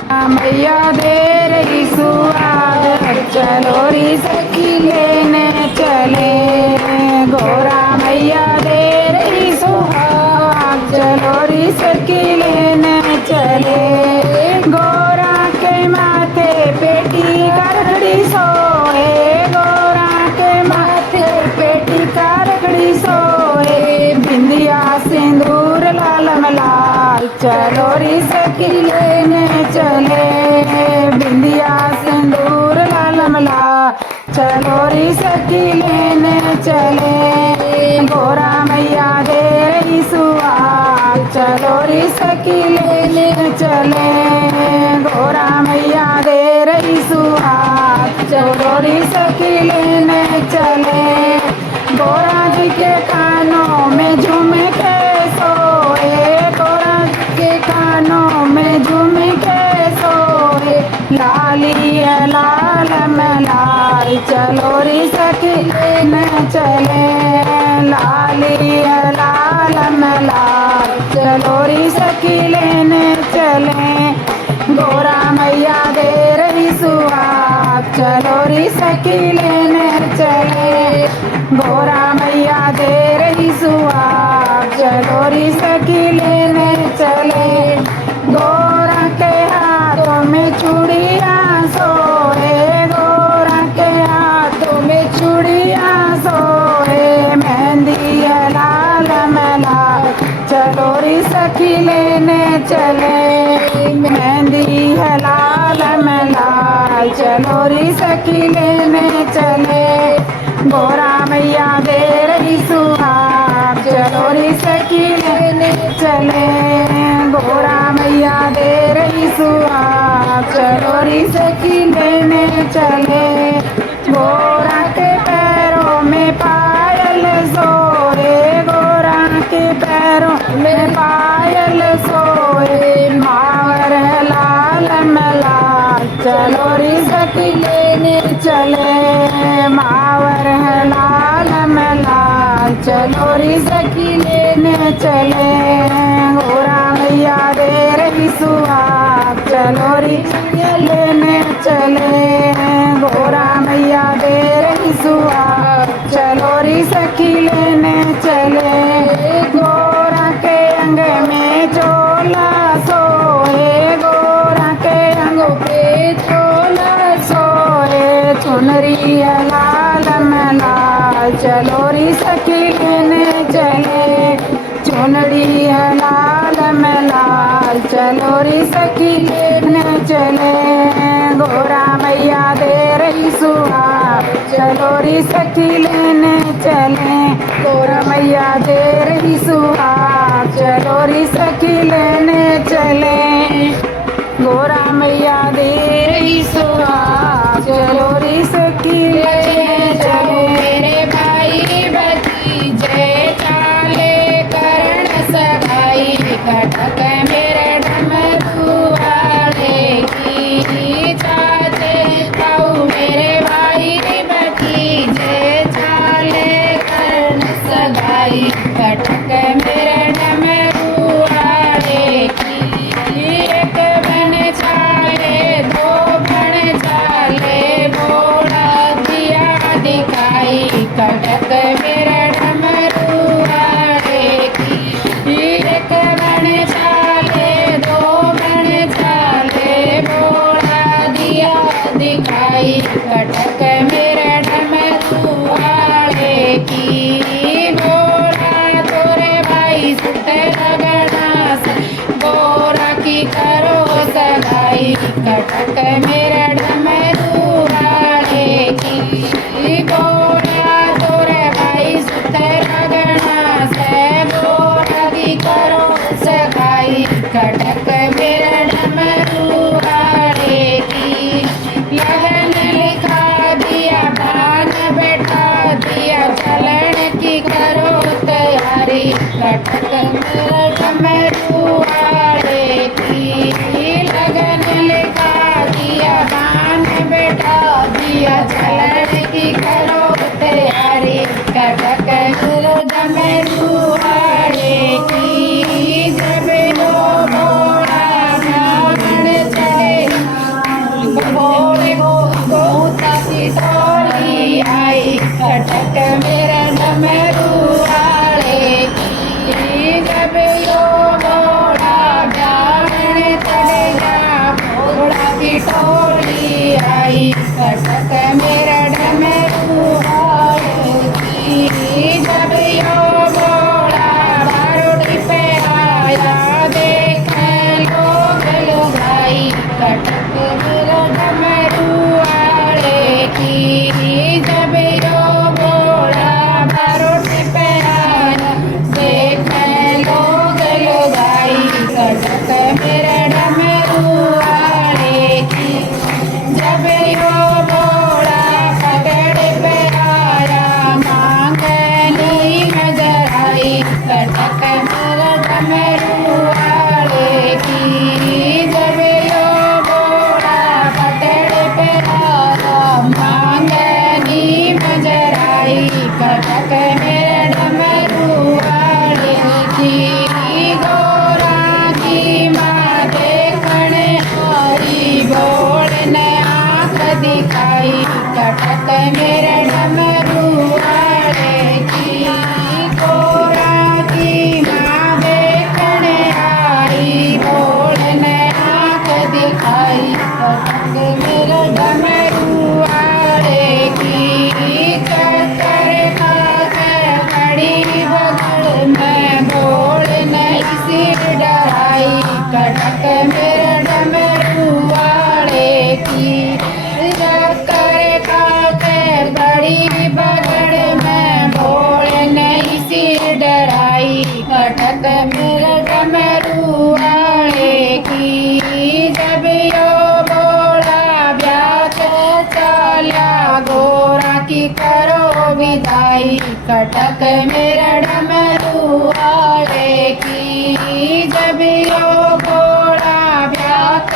मैया दे रही सुहाग, चलो री सखी लेने चले। गोरा मैया दे रही सुहाग, चलो री सखी लेने चले। गोरा के माथे पेटी करखड़ी सोए, गोरा के माथे पेटी करखड़ी सोए। बिंदिया सिंदूर लाल मलाल, चलो री सखी लेने चले। बिंदिया सिंदूर लाल मलाल, चलो री सखी लेने चले। गोरा मैया दे रही सुहाग, चलो री सखी लेने चले। गोरा मैया दे रही सुहाग, चलो री सखी लेने चले। गोरा जी के कानों में झुमके सोए, गोरा जी के कानों में झुमके सोए। लाली है लाल में लाल, चलो री सखी लेने चले। लाली है लाल में लाल, चलो री सखी लेने चले। गोरा मैया दे रही सुहाग, चलो री सखी लेने चले। गोरा मैया दे रही सुहाग, चलो री सखी लेने चले। गोरा के हाथों में चूड़ियाँ सोए, गोरा के हाथों में चूड़ियाँ सोए। मेहंदी है लाल में लाल, चलो री सखी लेने चले। मेहंदी है लाल में लाल, चलो री सखी लेने चले। गोरा मैया दे रही सुहाग, चलो री सखी लेने चले। गोरा मैया दे रही सुहाग, चलो री सखी लेने चले। गोरा के पैरों में पायल सोए, गोरा के पैरों में पायल सोए। मावर है लाल में लाल, चलो री सखी लेने चले। मावर है लाल में लाल, चलो री सखी लेने चले। गोरा मैया दे रही सुहाग, चलो री सखी लेने चले। गोरा मैया दे रही सुहाग, चलो री सखी लेने चले। गोरा के अंग में चोला सोए, गोरा के अंग पे चोला सोए। चुनरी है लाल में लाल, चलो री सखी लेने चले। चुनरी है लाल में लाल, चलो री सखी लेने चले। गोरा मैया दे रही सुहाग, चलो री सखी लेने चले। गोरा मैया दे रही सुहाग, चलो री सखी लेने चले। गोरा मैया दे रही सुहाग, चलो री सखी लेने चले। मेरे भाई भतीजे चाले करण सगाई, कटक मेरे डमरू वाले की चाचे ताऊ। मेरे भाई भतीजे चाले करण सगाई, कटक मेरे डमरू वाले की। एक बन चाले दो बन चाले, घोड़ा दिया दिखाई, कटक मेरे डमरू वाले की। एक बन चाले दो बन चाले, घोड़ा दिया दिखाई, कटक मेरे डमरू वाले की। गोरा तोरे भाई सुत लगना से, गोरा की करो सगाई, कटक मेरे डमरू वाले की। गोरा तोरे भाई सुत लगना से, गोरा की करो सगाई, कटक मेरे डमरू वाले की। लगन लिखा दिया बान बैठा दिया, चलन की करो तैयारी, कटक मेरे डमरू वाले की। लगन लिखा दिया बान कटक मेरा डमरू वाले की। जब यो बोला बारोट पे आया देखे लोग लुगाई, कटक मेरा डमरू वाले की। जब यो बोला पकड़ पे आया मांगनी नजर आई, कटक मेरा डमरू वाले की। जब यो बोला पकड़ पे आया मांगनी नजर आई, कटक मेरा डमरू वाले की। गोरा की माँ देखने आई बोलने आँख दिखाई, कटक मेरे डमरू वाले की। गोरा की माँ देखने आई बोलने आँख दिखाई, कटक मेरे डमरू वाले की। चक्कर खाकर खड़ी बगल में बोलने सिर डराई, कटक मेरे डमरू वाले की। चक्कर खाकर बड़ी बगड़ में बोलने सिर डराई, कटक मेरे डमरू वाले की। जब यो बोला ब्याह चाला गोरा की करो विदाई, कटक मेरा डमरू वाले की। जब यो बोला ब्याह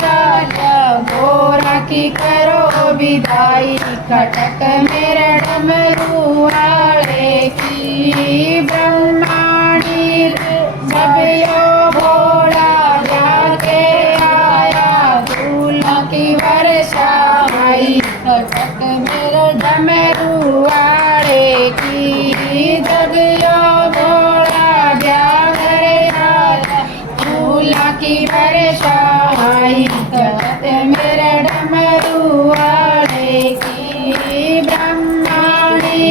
चाला गोरा की करो विदाई, कटक मेरा डमरू वाले की। ब्रह्माणी जब यो बोला जाके आया दूल्हा की वर्षा आई, कटक मेरा डमरू वाले की। जब यो बोला ब्याह करे आया दूल्हा की वर्षा आई, कटक मेरा डमरू वाले की। ब्रह्माणी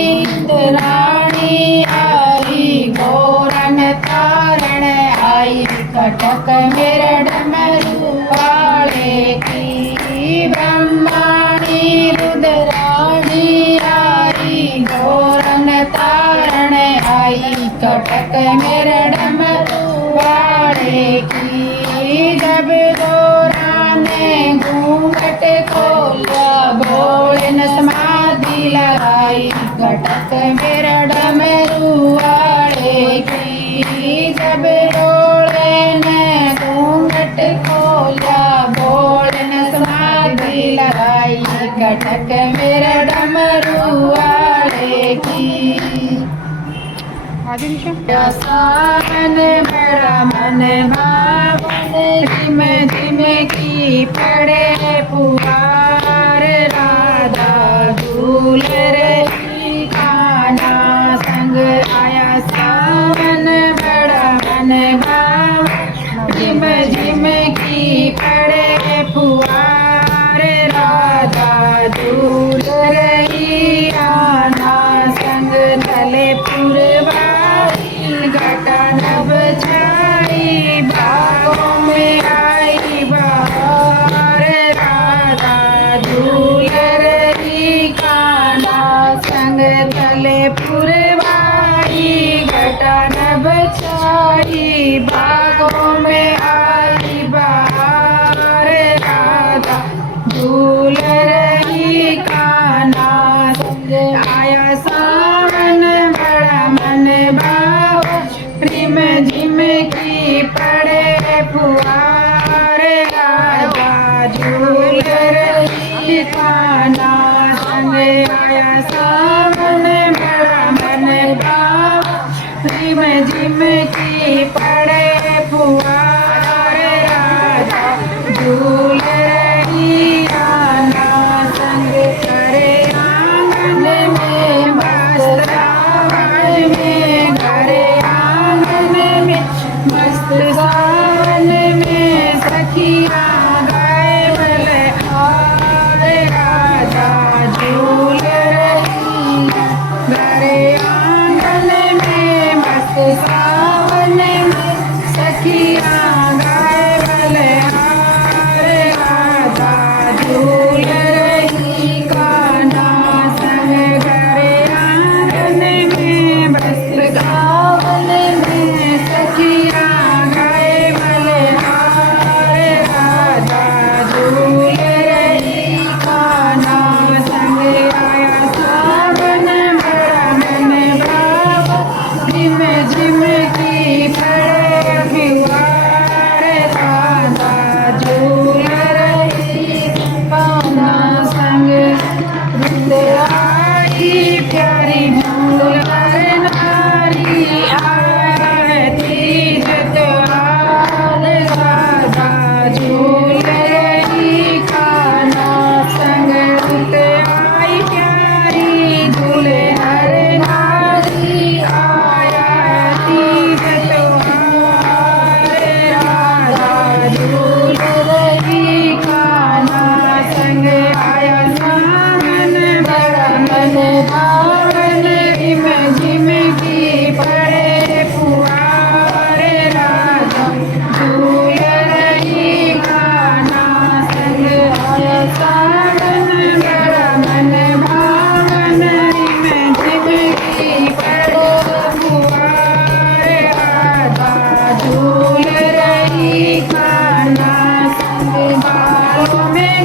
रानी आई गोरन तारण आई, कटक मेरा डमरू वाले की। ब्रह्माणी रुद्राणी आई गोरन तारण आई, कटक मेरा डमरू वाले की। जब गोरा ने घूंघट खोला बोलन समाधि लगाई, कटक मेरा डमरू वाले की। जब डोले ने घूंघट खोला बोलन समाधि लगाई, कटक मेरा डमरू वाले की। सावन बड़ा मन भावन झिम झिम की पड़े पुकार, राधा झूल रही कान्हा संग आया सावन बड़ा मन भावन झिम झिम की पड़े पुकार, राधा झूल रही कान्हा संग तले पुरवा घटा नभ छाई बागों में आई बहार, राधा झूल रही कान्हा संग तले पुरवाई घटा नभ छाई बागों में आई बहार, राधा झूल रही कान्हा संग आया सावन बड़ा मन भाव प्रेम झिम की पड़े फुहार, राधा झूल रही कान्हा संग आया सावन बड़ा मन भाव प्रेम झिम की पड़े फुहार, राधा झूल रही कान्हा संग करे आंगन में बस्त्रावन में घरे आंगन में मस्त सावन में सखिया गाय बल हार, राधा झूल रही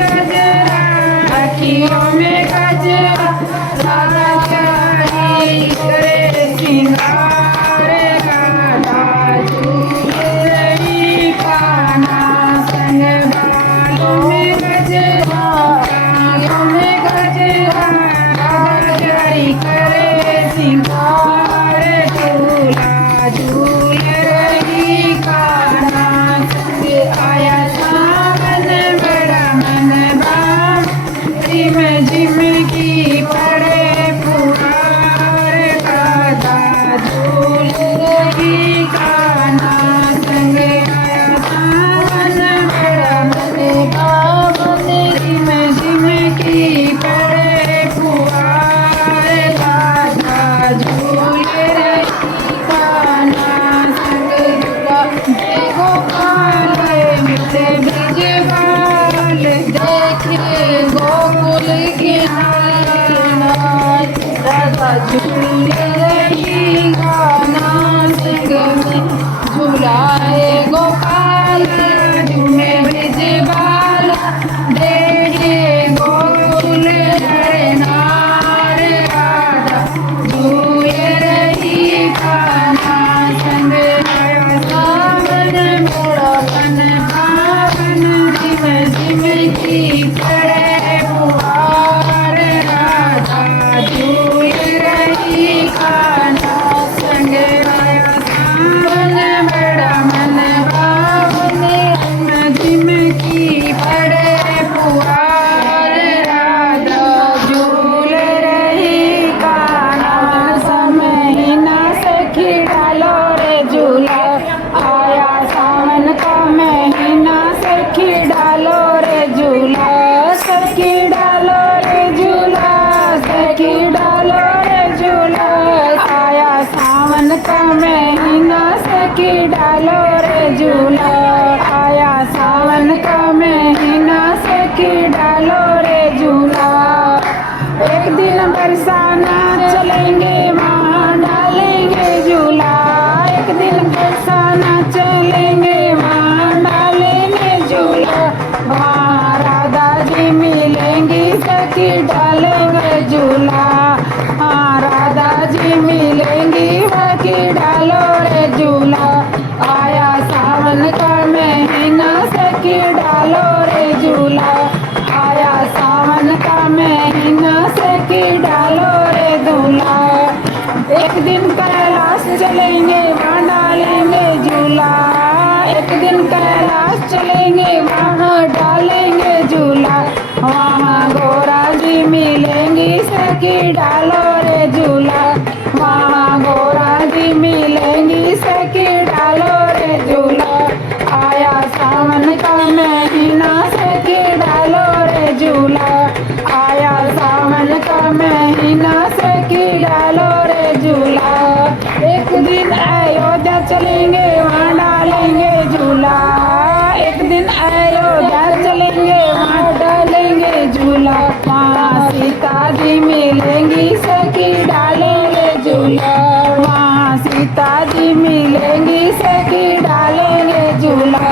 गजरा अखियों में गजरा सारा चाही करे सिंगार राधा झूले रही कान्हा संग बालों में गजरा आँखों में गजरा राधा चाही करे सिंगार झूला झूल रही कान्हा संग आया सावन बड़ा मन भाव झिम झिम की पड़े फुहार राधा झूल रही कान्हा संग आया सावन बड़ा मन भाव झिम झिम की पड़े फुहार राधा झूल रही कान्हा संग झूला देखो काले मिले ब्रिज बाल देखे गोकुल की नाच राधा झूल रही कान्हा संग में झूलाए गोपाल झूमे ब्रिज बाल देखे गोकुल नार राधा झूल रही कान्हा संग आया सावन मोड़ा मन पावन झिम झिम की पड़े फुहार राधा झूल रही कान्हा संग आया सावन बड़ा मन पावन झिम झिम की पड़े फुहार राधा झूल रही कान्हा समय ना सखी डालो रे झूला आया सावन का महीना सखी डालो रे झूला सखी डालो रे झूला सखी डालो रे झूला आया सावन का महीना सखी डालो रे झूला आया सावन का महीना सखी डालो रे झूला एक दिन बरसाना चलेंगे वहाँ डालेंगे झूला एक दिन बरसाना चलेंगे वहाँ डालेंगे झूला वहाँ राधा जी मिलेंगी सखी डालेंगे झूला हाँ राधा जी मिलेंगी सखी डालो रे झूला आया सावन का महीना सखी डालो रे झूला आया सावन का महीना सखी डालो रे झूला एक दिन कैलाश चलेंगे वहाँ डालेंगे झूला एक दिन कैलाश चलेंगे वहाँ डालेंगे झूला वहाँ गोरा जी मिलेंगी सखी डालो रे झूला वहाँ गोरा जी मिलेंगी सखी डालो रे झूला आया सावन का महीना सखी डालो रे झूला आया सावन का महीना सखी डालो रे झूला एक दिन अयोध्या चलेंगे वहाँ डालेंगे झूला एक दिन अयोध्या चलेंगे वहाँ डालेंगे झूला वहाँ सीता जी मिलेंगी सखी डालेंगे झूला वहाँ सीता जी मिलेंगी सखी डालेंगे झूला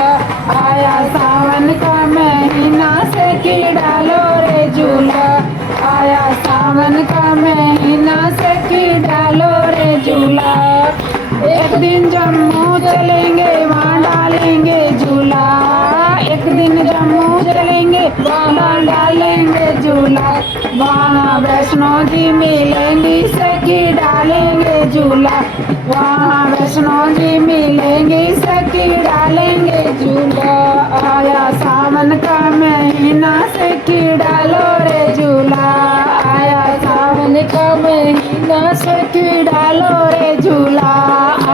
आया सावन का महीना सखी डालो रे झूला आया सावन का महीना सखी डालो रे झूला एक दिन जम्मू चलेंगे वहाँ डालेंगे झूला एक दिन जम्मू चलेंगे वहाँ डालेंगे झूला वहाँ वैष्णो जी मिलेंगी सखी डालेंगे झूला वहाँ वैष्णो जी मिलेंगी सखी डालेंगे झूला आया सावन का महीना सखी डालो रे झूला आया सावन का महीना सखी डालो रे झूला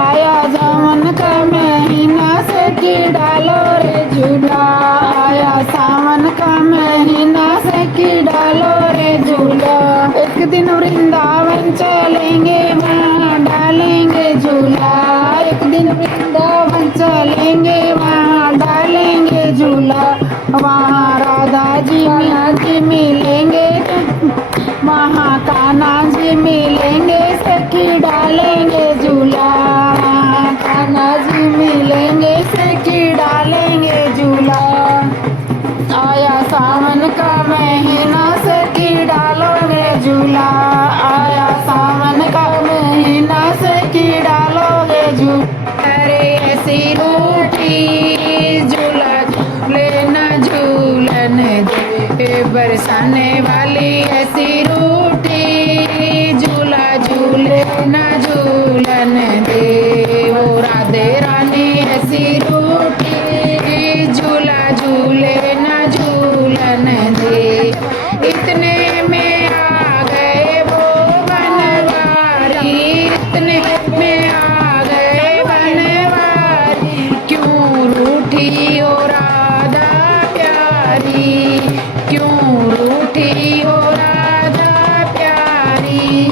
आया सावन का महीना सखी डालो रे झूला आया सावन का महीना सखी डालो रे झूला एक दिन वृंदावन चलेंगे वहाँ डालेंगे झूला एक दिन वृंदावन चलेंगे वहाँ डालेंगे झूला वहाँ राधा जी मियाँ जी मिलेंगे वहाँ कान्हा जी मिलेंगे सखी डालेंगे झूला वहाँ कान्हा जी मिलेंगे सखी डालेंगे झूला आया सावन का महीना सखी डालोगे झूला, आया सावन का महीना सखी डालोगे झूला। अरे ऐसी रूठी झूला झूले न झूलन दे, बरसाने वाली ऐसी रूठी झूला झूले न झूलन दे। वो राधे रानी ऐसी रूठी झूला झूले न झूलन दे। इतने में आ गए वो बनवारी, इतने में आ गए बनवारी, क्यों रूठी हो राधा प्यारी, क्यों रूठी हो राधा प्यारी।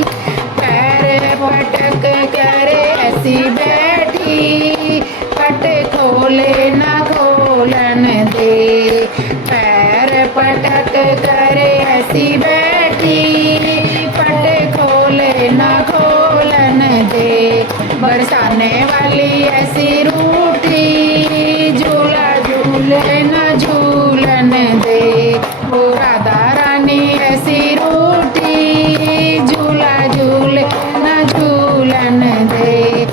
पैर पटक करे ऐसी बैठी, पट खोले न खोलन दे। पैर पटक करे ऐसी बैठी, पट खोले न खोलन दे। बरसाने वाली ऐसी रूठी झूला झूले न झूलन दे। ओ राधा रानी ऐसी रूठी झूला झूले न झूलन दे।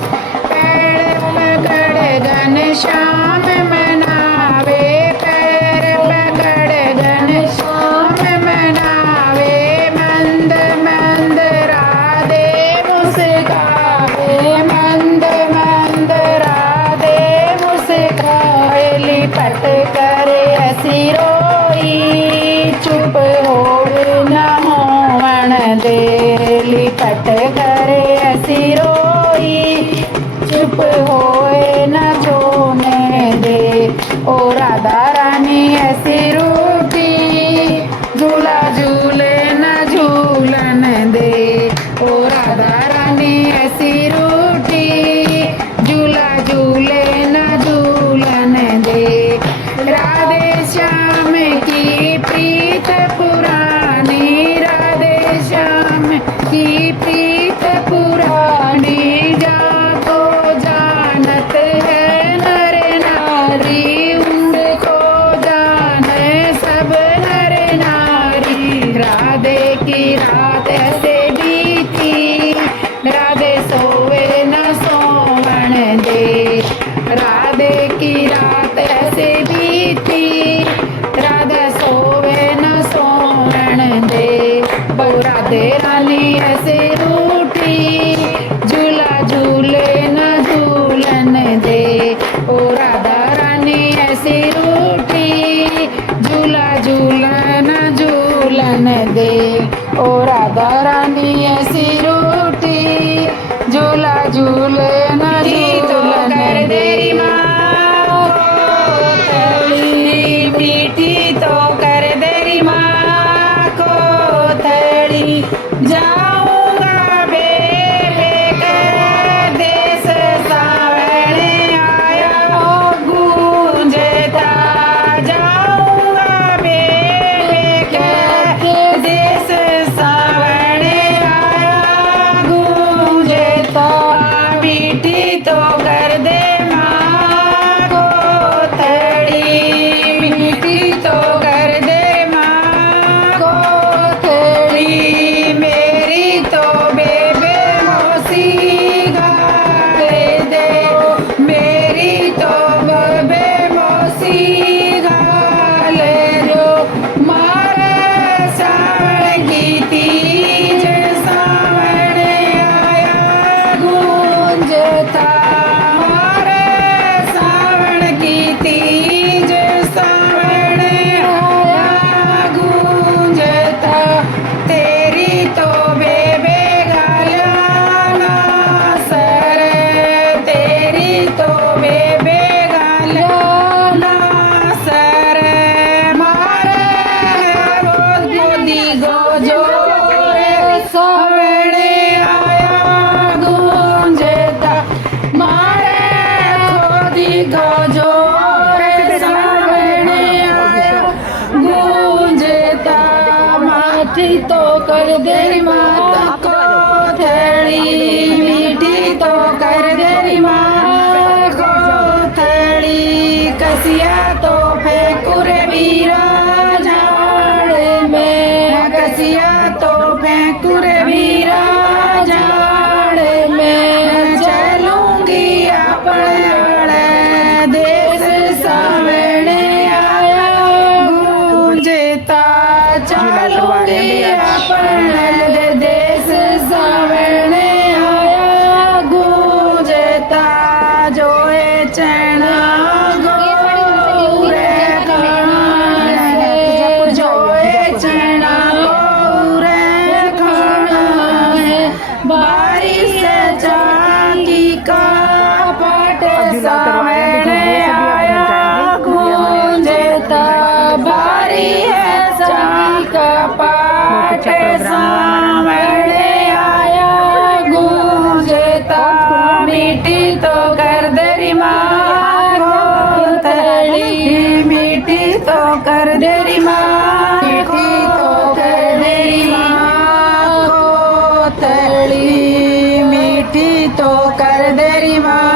पैर पकड़ घन श्याम मनावे, पैर पकड़ घन श्याम मनावे, मंद मंद राधे मुस्कावे, मंद मंद राधे मुस्काए। लिपट करे ऐसी रोई, चुप होवे न होवन दे। लिपट करे ऐसी रोई, चुप होए न जोने दे। ओ राधा रानी ऐसी रूठी झूला झूले न झूलन दे। ओ राधा रानी ऐसी रूठी झूला झूले न झूलन दे। राधे श्याम की प्रीत पुरानी, राधे श्याम की प्रीत पुरानी, जाको जानत है नर नारी, उनको जाने सब नर नारी। राधे की रात ऐसे बीती, राधे सोवे न सोवन दे। राधे की रात ऐसे बीती, राधा सोवे न सोवन दे। ओ राधे रानी ऐसे रूठी झूला झूले न झूलन दे। ओ राधा रानी ऐसी रूठी झूला झूला न झूलन दे। ओ राधा रानी ऐसी रूठी झूला झूले न झूलन दे। मीठी तो कर देरी माँ को थड़ी, जाऊंगा बेले कर देश सावने आया हो गूंजता। जाऊंगा बेले कर देश सावने आया गूंजता। मीठी तो कर दे माँ को थड़ी, मीठी तो कर दे माँ को थड़ी। मेरी तो बेबे मौसी गाले दे, मेरी तो बेबे मौसी गाले दो। मारे सावन की तीज सावन आया गूंजता। मारे सावन की तीज सावन आया गूंजता। तेरी तो बेबे गालाना सर, तेरी तो बेबे गालाना सर। मारे रोज गोदी गोजो सावने आया गूंजता। मारे गोदी गोजो सावने आया गूंजता। माठी तो कर दे माता को थड़ी, मीठी तो कर दे माँ को थड़ी। कसिया तो फेंकुर बीरा जा दे री माँ मीठी तो कर दे री माँ कोथड़ी मीठी तो कर दे री माँ